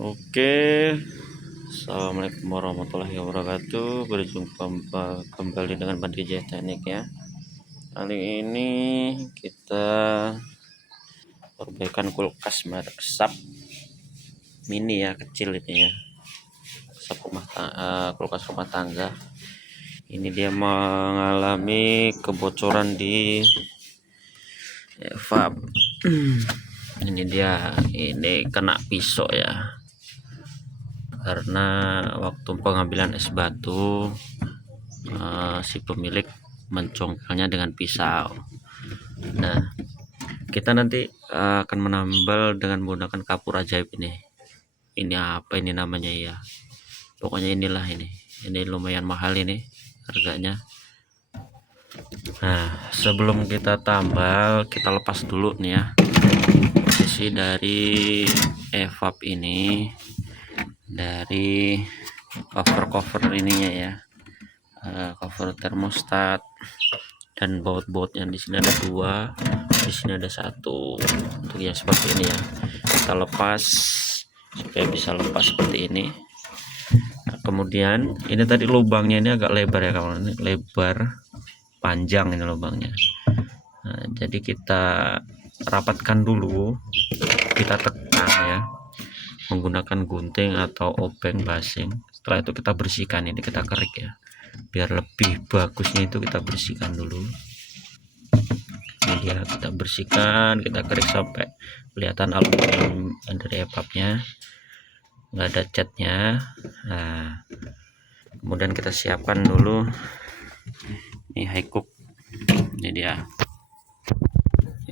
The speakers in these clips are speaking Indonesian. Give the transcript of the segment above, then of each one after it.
Oke, assalamualaikum warahmatullahi wabarakatuh. Berjumpa kembali dengan Badri Jaya Teknik ya. Kali ini kita perbaikan kulkas merek SAP mini ya, kecil ini ya. SAP kulkas rumah tangga. Ini dia mengalami kebocoran di valve. Ini dia, ini kena pisau ya. Karena waktu pengambilan es batu si pemilik mencongkelnya dengan pisau. Nah, kita nanti akan menambal dengan menggunakan kapur ajaib ini. Ini apa ini namanya ya? Pokoknya inilah ini. Ini lumayan mahal ini harganya. Nah, sebelum kita tambal, kita lepas dulu nih ya posisi dari evap ini, dari cover ininya ya, cover termostat dan baut-bautnya. Di sini ada 2, di sini ada 1. Untuk yang seperti ini ya, kita lepas supaya bisa lepas seperti ini. Nah, kemudian ini tadi lubangnya ini agak lebar ya kawan, ini lebar panjang ini lubangnya. Nah, jadi kita rapatkan dulu, kita tekan ya menggunakan gunting atau obeng basing. Setelah itu kita bersihkan, ini kita kerik ya, biar lebih bagusnya itu kita bersihkan dulu. Ini dia, kita bersihkan, kita kerik sampai kelihatan aluminium dari evapnya, nggak ada catnya. Nah, kemudian kita siapkan dulu ini high cook. Ini dia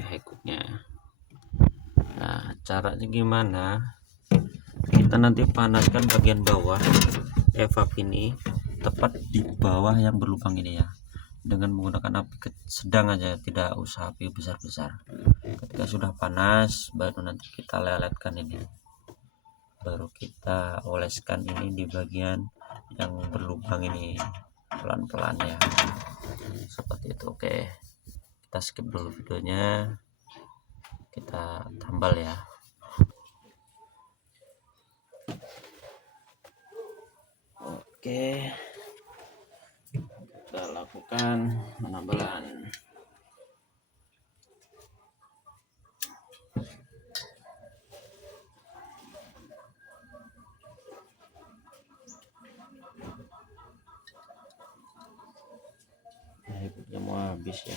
high cooknya. Nah, caranya gimana? Kita nanti panaskan bagian bawah evap ini, tepat di bawah yang berlubang ini ya, dengan menggunakan api sedang aja, tidak usah api besar-besar. Ketika sudah panas, baru nanti kita leletkan ini, baru kita oleskan ini di bagian yang berlubang ini pelan-pelan ya, seperti itu. Oke, kita skip dulu videonya, kita tambal ya. Oke, kita lakukan penambalan. Nah, mau habis ya.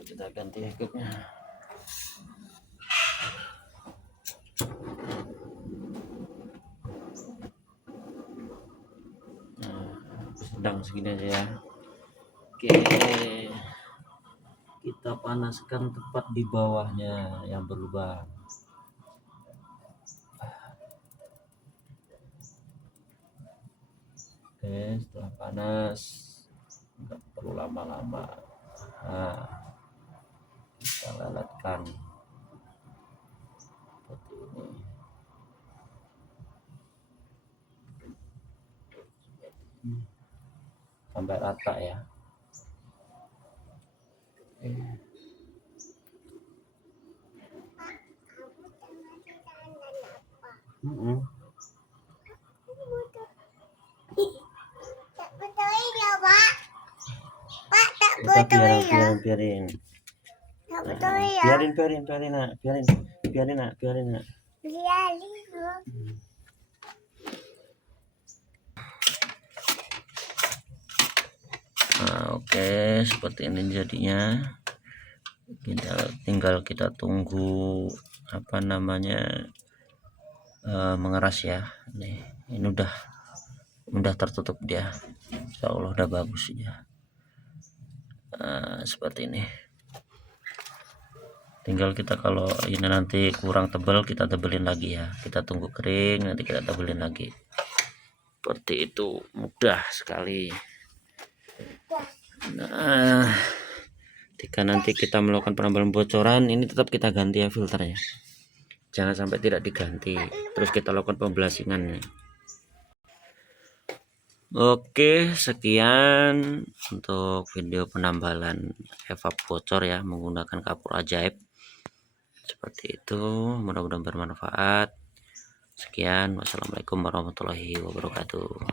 Kita ganti hikupnya. Nah, sedang segini aja ya. Oke, kita panaskan tepat di bawahnya yang berlubang. Oke, setelah panas, nggak perlu lama-lama. Nah, kita leletkan seperti ini sampai rata ya. Kita biarin. Biarin nak. Nah, oke, seperti ini jadinya. Tinggal kita tunggu apa namanya mengeras ya. Nih, ini udah tertutup dia. Insya Allah udah bagus ya. seperti ini. Tinggal kita kalau ini nanti kurang tebal kita tebelin lagi ya, kita tunggu kering nanti kita tebelin lagi. Seperti itu, mudah sekali. Nah, jika nanti kita melakukan penambahan bocoran, ini tetap kita ganti ya filternya, jangan sampai tidak diganti, terus kita lakukan pembelasingan. Oke, sekian untuk video penambalan evap bocor ya menggunakan kapur ajaib. Seperti itu, mudah-mudahan bermanfaat. Sekian, wassalamualaikum warahmatullahi wabarakatuh.